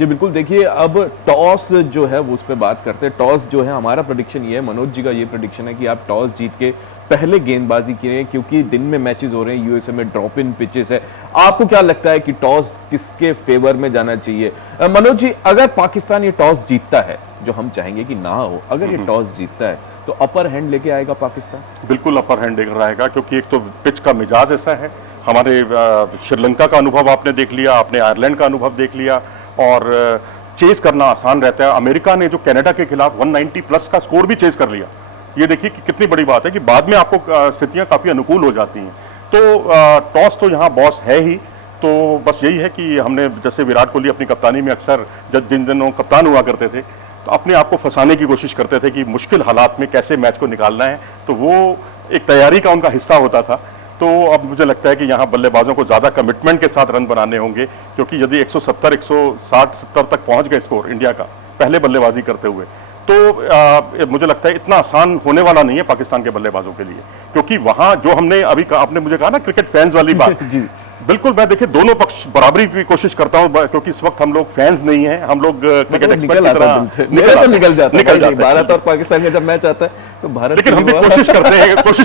जी बिल्कुल, देखिए अब टॉस जो है वो उस पे बात करते हैं। टॉस जो है हमारा प्रेडिक्शन ये है, मनोज जी का ये प्रेडिक्शन है कि आप टॉस जीत के पहले गेंदबाजी करें, क्योंकि दिन में मैचेस हो रहे हैं, यूएसए में ड्रॉप इन पिचेस है। आपको क्या लगता है कि टॉस किसके फेवर में जाना चाहिए? मनोज जी, अगर पाकिस्तान ये टॉस जीतता है, जो हम चाहेंगे कि ना हो, अगर ये टॉस जीतता है तो अपर हैंड लेके आएगा पाकिस्तान? बिल्कुल अपर हैंड लेकर आएगा, क्योंकि एक तो पिच का मिजाज ऐसा है। हमारे श्रीलंका का अनुभव आपने देख लिया, आपने आयरलैंड का अनुभव देख लिया, और चेस करना आसान रहता है। अमेरिका ने जो कनाडा के खिलाफ 190 प्लस का स्कोर भी चेस कर लिया। ये देखिए कि कितनी बड़ी बात है कि बाद में आपको स्थितियां काफी अनुकूल हो जाती हैं। तो टॉस तो यहाँ बॉस है ही। तो बस यही है कि हमने, जैसे विराट कोहली अपनी कप्तानी में अक्सर जब जिन दिनों कप्तान हुआ करते थे, तो अपने आप को फंसाने की कोशिश करते थे कि मुश्किल हालात में कैसे मैच को निकालना है। तो वो एक तैयारी का उनका हिस्सा होता था। तो अब मुझे लगता है कि यहाँ बल्लेबाजों को ज़्यादा कमिटमेंट के साथ रन बनाने होंगे, क्योंकि यदि 170, 160, 70 तक पहुँच गए स्कोर इंडिया का पहले बल्लेबाजी करते हुए, तो मुझे लगता है इतना आसान होने वाला नहीं है पाकिस्तान के बल्लेबाजों के लिए। क्योंकि वहाँ जो हमने अभी आपने मुझे कहा ना क्रिकेट फैंस वाली बात जी बिल्कुल, मैं देखिए दोनों पक्ष बराबरी की कोशिश करता हूँ, क्योंकि इस वक्त हम लोग फैंस नहीं हैं, हम लोग क्रिकेट एक्सपर्ट की तरह निकल जाता है। भारत और पाकिस्तान का जब मैच आता है तो भारत, लेकिन हम भी कोशिश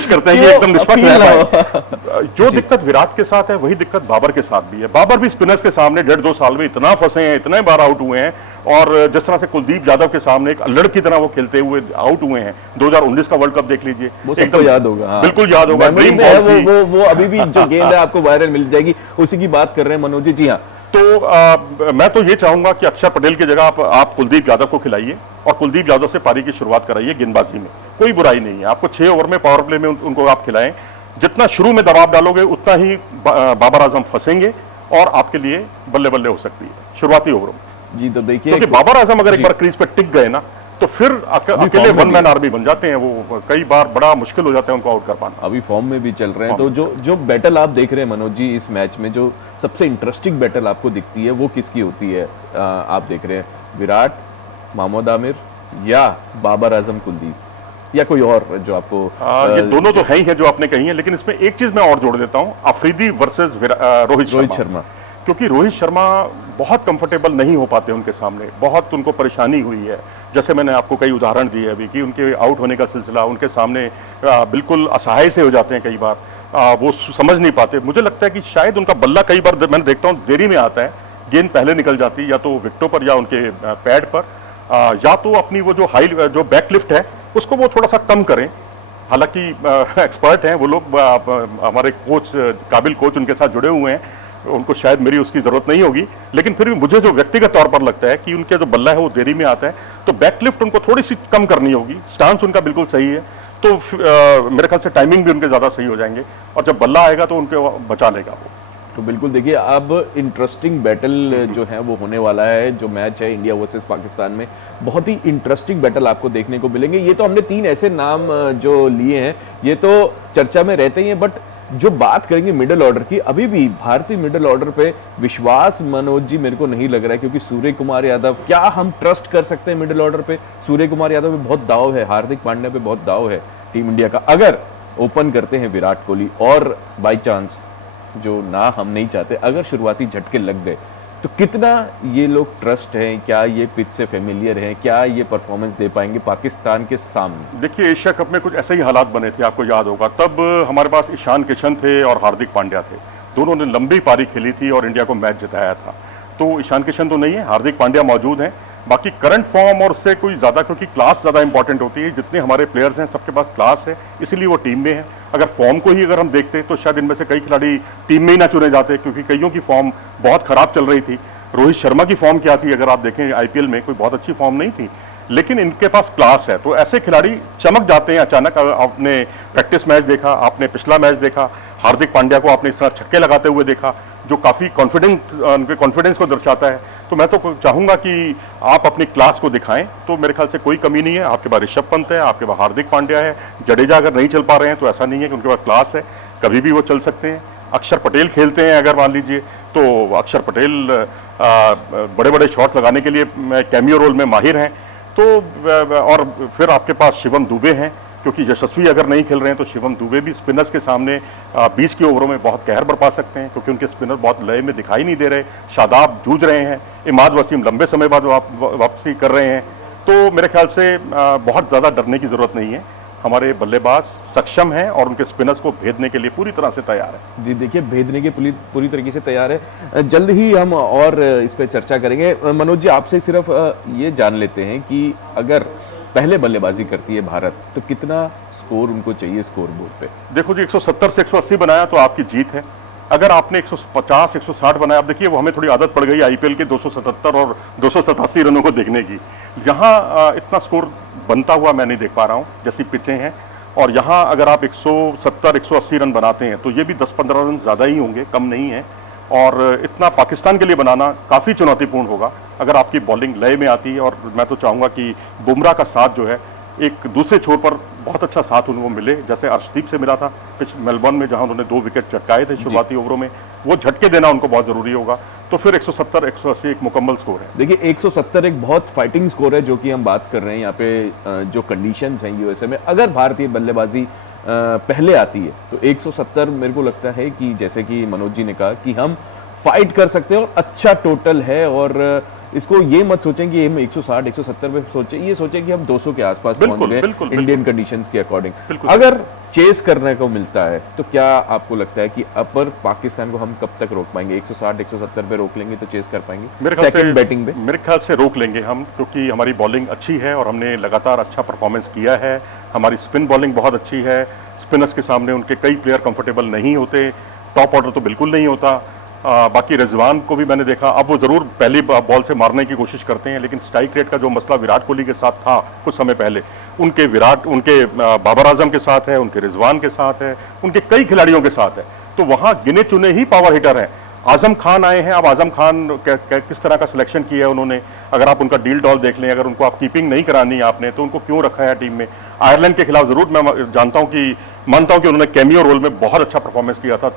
करते हैं कि एकदम निष्पक्ष रह पाए। जो दिक्कत विराट के साथ है वही दिक्कत बाबर के साथ भी है। बाबर भी स्पिनर्स के सामने 1.5-2 साल में इतना फंसे हैं, इतने बार आउट हुए हैं, और जिस तरह से कुलदीप यादव के सामने एक अल्लड़ की तरह वो खेलते हुए आउट हुए हैं। 2019 का वर्ल्ड कप देख लीजिए, वो सबको याद होगा। हाँ। बिल्कुल याद होगा। ड्रीम बॉल थी वो अभी भी जो गेंद है आपको वायरल मिल जाएगी, उसी की बात कर रहे हैं मनोज जी। हाँ, तो मैं तो ये चाहूंगा कि अक्षर पटेल की जगह आप कुलदीप यादव को खिलाइए, और कुलदीप यादव से पारी की शुरुआत कराइए। गेंदबाजी में कोई बुराई नहीं है। आपको 6 ओवर में पावर प्ले में उनको आप खिलाएं। जितना शुरू में दबाव डालोगे उतना ही बाबर आजम फंसेंगे, और आपके लिए बल्ले बल्ले हो सकती है शुरुआती ओवरों में। जी तो देखिए, क्योंकि बाबर आजम अगर एक बार क्रीज पे टिक गए ना, तो फिर अकेले वन मैन आर्मी बन जाते हैं। वो कई बार बड़ा मुश्किल हो जाता है उनको आउट कर पाना। अभी फॉर्म में भी चल रहे हैं। तो जो बैटल आप देख रहे हैं मनोज जी इस मैच में, जो सबसे इंटरेस्टिंग बैटल आपको दिखती है वो किसकी होती है? आप देख रहे हैं विराट, मोहम्मद आमिर, या बाबर आजम कुलदीप, या कोई और जो आपको? ये दोनों तो है ही है जो आपने कही है, लेकिन इसमें एक चीज मैं और जोड़ देता हूं, अफरीदी वर्सेस रोहित शर्मा। क्योंकि रोहित शर्मा बहुत कंफर्टेबल नहीं हो पाते उनके सामने, बहुत उनको परेशानी हुई है। जैसे मैंने आपको कई उदाहरण दिए अभी कि उनके आउट होने का सिलसिला उनके सामने बिल्कुल असहाय से हो जाते हैं। कई बार वो समझ नहीं पाते। मुझे लगता है कि शायद उनका बल्ला कई बार मैंने देखता हूँ देरी में आता है, गेंद पहले निकल जाती है या तो विकेटों पर या उनके पैड पर, या तो अपनी वो जो बैक लिफ्ट है उसको वो थोड़ा सा कम करें। हालांकि एक्सपर्ट हैं वो लोग, हमारे कोच, काबिल कोच उनके साथ जुड़े हुए हैं, उनको शायद मेरी उसकी जरूरत नहीं होगी, लेकिन फिर भी मुझे जो व्यक्तिगत तौर पर लगता है कि उनके जो बल्ला है वो देरी में आता है, तो बैकलिफ्ट उनको थोड़ी सी कम करनी होगी। स्टांस उनका बिल्कुल सही है, तो मेरे ख्याल से टाइमिंग भी उनके ज्यादा सही हो जाएंगे, और जब बल्ला आएगा तो उनके बचा लेगा वो। तो बिल्कुल देखिए, अब इंटरेस्टिंग बैटल जो है वो होने वाला है। जो मैच है इंडिया वर्सेस पाकिस्तान में, बहुत ही इंटरेस्टिंग बैटल आपको देखने को मिलेंगे। ये तो हमने 3 ऐसे नाम जो लिए हैं, ये तो चर्चा में रहते ही हैं, बट जो बात करेंगे मिडिल ऑर्डर की, अभी भी भारतीय मिडिल ऑर्डर पे विश्वास मनोज जी मेरे को नहीं लग रहा है। क्योंकि सूर्य कुमार यादव, क्या हम ट्रस्ट कर सकते हैं मिडिल ऑर्डर पे? सूर्य कुमार यादव पे बहुत दाव है, हार्दिक पांड्या पे बहुत दाव है टीम इंडिया का। अगर ओपन करते हैं विराट कोहली, और बाई चांस, जो ना हम नहीं चाहते, अगर शुरुआती झटके लग गए, तो कितना ये लोग ट्रस्ट हैं? क्या ये पिच से फेमिलियर हैं? क्या ये परफॉर्मेंस दे पाएंगे पाकिस्तान के सामने? देखिए, एशिया कप में कुछ ऐसे ही हालात बने थे, आपको याद होगा। तब हमारे पास ईशान किशन थे और हार्दिक पांड्या थे। दोनों ने लंबी पारी खेली थी और इंडिया को मैच जिताया था। तो ईशान किशन तो नहीं है, हार्दिक पांड्या मौजूद हैं। बाकी करंट फॉर्म और उससे कोई ज़्यादा, क्योंकि क्लास ज़्यादा इंपॉर्टेंट होती है। जितने हमारे प्लेयर्स हैं सबके पास क्लास है, इसीलिए वो टीम में है। अगर फॉर्म को ही अगर हम देखते तो शायद इनमें से कई खिलाड़ी टीम में ही ना चुने जाते, क्योंकि कईयों की फॉर्म बहुत खराब चल रही थी। रोहित शर्मा की फॉर्म क्या थी अगर आप देखें आईपीएल में, कोई बहुत अच्छी फॉर्म नहीं थी, लेकिन इनके पास क्लास है। तो ऐसे खिलाड़ी चमक जाते हैं अचानक। आपने प्रैक्टिस मैच देखा, आपने पिछला मैच देखा, हार्दिक पांड्या को आपने इस तरह छक्के लगाते हुए देखा, जो काफ़ी उनके कॉन्फिडेंस को दर्शाता है। तो मैं तो चाहूंगा कि आप अपनी क्लास को दिखाएं। तो मेरे ख्याल से कोई कमी नहीं है। आपके पास ऋषभ पंत है, आपके पास हार्दिक पांड्या है, जडेजा अगर नहीं चल पा रहे हैं तो ऐसा नहीं है कि उनके पास क्लास है, कभी भी वो चल सकते हैं। अक्षर पटेल खेलते हैं अगर मान लीजिए, तो अक्षर पटेल बड़े बड़े शॉट्स लगाने के लिए कैमियो रोल में माहिर हैं। तो और फिर आपके पास शिवम दुबे हैं। क्योंकि यशस्वी अगर नहीं खेल रहे हैं तो शिवम दुबे भी स्पिनर्स के सामने 20 के ओवरों में बहुत कहर बरपा सकते हैं, क्योंकि उनके स्पिनर बहुत लय में दिखाई नहीं दे रहे। शादाब जूझ रहे हैं, इमाद वसीम लंबे समय बाद वापसी कर रहे हैं। तो मेरे ख्याल से बहुत ज़्यादा डरने की ज़रूरत नहीं है। हमारे बल्लेबाज सक्षम हैं और उनके स्पिनर्स को भेदने के लिए पूरी तरह से तैयार है। जी देखिए, भेदने के पूरी तरीके से तैयार है। जल्द ही हम और इस पे चर्चा करेंगे। मनोज जी, आपसे सिर्फ ये जान लेते हैं कि अगर पहले बल्लेबाजी करती है भारत तो कितना स्कोर उनको चाहिए स्कोर बोर्ड पे? देखो जी, 170 से 180 बनाया तो आपकी जीत है। अगर आपने 150 160 बनाया, अब देखिए वो हमें थोड़ी आदत पड़ गई आईपीएल के 277 और 287 रनों को देखने की। यहाँ इतना स्कोर बनता हुआ मैं नहीं देख पा रहा हूँ जैसी पिचें हैं। और यहाँ अगर आप 170 180 रन बनाते हैं तो ये भी 10-15 रन ज़्यादा ही होंगे, कम नहीं है। और इतना पाकिस्तान के लिए बनाना काफ़ी चुनौतीपूर्ण होगा अगर आपकी बॉलिंग लय में आती है। और मैं तो चाहूँगा कि बुमराह का साथ जो है, एक दूसरे छोर पर बहुत अच्छा साथ उनको मिले, जैसे अर्शदीप से मिला था मेलबर्न में, जहां उन्होंने 2 विकेट चटकाए थे शुरुआती ओवरों में। वो झटके देना उनको बहुत जरूरी होगा। तो फिर 170 180 एक मुकम्मल स्कोर है। देखिए 170 एक बहुत फाइटिंग स्कोर है जो कि हम बात कर रहे हैं यहाँ पे। जो कंडीशंस हैं यूएसए में, अगर भारतीय बल्लेबाजी पहले आती है तो 170 मेरे को लगता है कि जैसे कि मनोज जी ने कहा कि हम फाइट कर सकते हैं और अच्छा टोटल है। और इसको ये मत सोचें कि हम 160 170 पे सोचें, ये सोचें कि हम 200 के आसपास पहुंच गए इंडियन कंडीशंस के अकॉर्डिंग। अगर चेस करने को मिलता है तो क्या आपको लगता है कि अपर पाकिस्तान को हम कब तक रोक पाएंगे? 160 170 पे रोक लेंगे तो चेस कर पाएंगे सेकंड बैटिंग पे? मेरे ख्याल से रोक लेंगे हम, क्योंकि हमारी बॉलिंग अच्छी है और हमने लगातार अच्छा परफॉर्मेंस किया है। हमारी स्पिन बॉलिंग बहुत अच्छी है। स्पिनर्स के सामने उनके कई प्लेयर कंफर्टेबल नहीं होते, टॉप ऑर्डर तो बिल्कुल नहीं होता। बाकी रिजवान को भी मैंने देखा, अब वो जरूर पहली बॉल से मारने की कोशिश करते हैं, लेकिन स्ट्राइक रेट का जो मसला विराट कोहली के साथ था कुछ समय पहले, उनके बाबर आजम के साथ है, उनके रिजवान के साथ है, उनके कई खिलाड़ियों के साथ है। तो वहां गिने चुने ही पावर हिटर हैं। आजम खान आए हैं, अब आजम खान किस तरह का सिलेक्शन किया है उन्होंने, अगर आप उनका डील डॉल देख लें, अगर उनको आप कीपिंग नहीं करानी है आपने तो उनको क्यों रखा है टीम में? आयरलैंड के खिलाफ जरूर मैं मानता हूं कि उन्होंने कैमियो रोल में बहुत अच्छा परफॉर्मेंस किया था।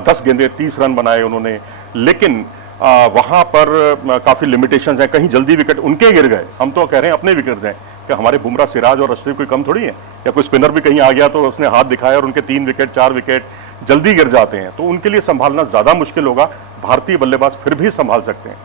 10 गेंदे 30 रन बनाए उन्होंने, लेकिन वहां पर काफी लिमिटेशंस हैं। कहीं जल्दी विकेट उनके गिर गए, हम तो कह रहे हैं अपने विकेट गए। कि हमारे बुमराह, सिराज और अशरफ कोई कम थोड़ी है, या कोई स्पिनर भी कहीं आ गया तो उसने हाथ दिखाया और उनके 3 विकेट 4 विकेट जल्दी गिर जाते हैं, तो उनके लिए संभालना ज्यादा मुश्किल होगा। भारतीय बल्लेबाज फिर भी संभाल सकते हैं।